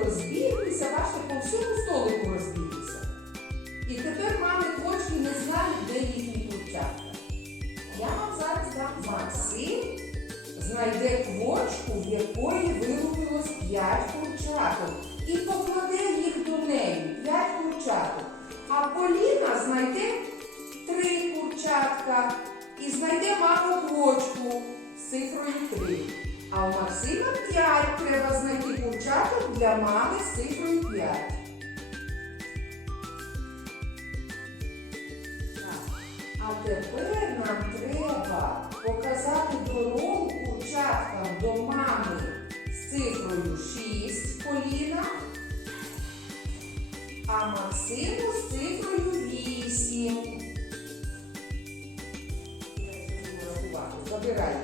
ви розбіглися, по всьому столику розбіглися. І тепер мами точно не знають, де їхні курчатка. Я вам зараз дам Максим знайде квочку, в якої вилупилось 5 курчаток. І покладе їх до неї 5 курчаток. А Поліна знайде 3 курчатка і знайде маму квочку з цифрою 3. А у Максима 5 треба знайти курчаток для мами з цифрою 5. Так. А тепер нам треба показати дорогу курчаткам до мами з цифрою 6 Поліна, а Максиму з цифрою 8. Забирай.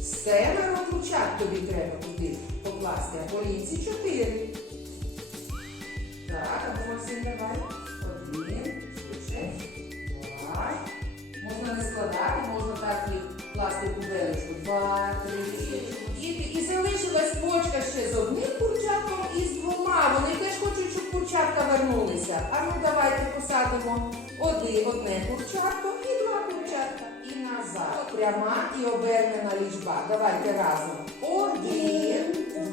Семеро курчат тобі треба туди покласти, а Полінці 4. Так, а ну, Максим, давай. Один, швидше. Два. Можна не складати, можна так їх класти кубелечку. Два, три. Діти. І залишилась почка ще з одним курчатком і з двома. Вони теж хочуть, щоб курчатка вернулися. А ну давайте посадимо один, одне курчатко і два курчатка. І назад. Пряма і обернена лічба. Давайте разом. Один,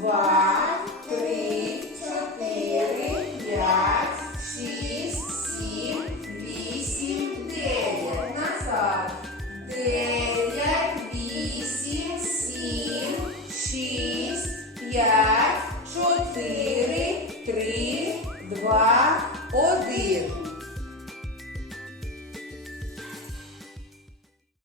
два, три, чотири, п'ять, шість, сім, вісім, дев'ять. Назад. Дев'ять, вісім, сім, шість, п'ять.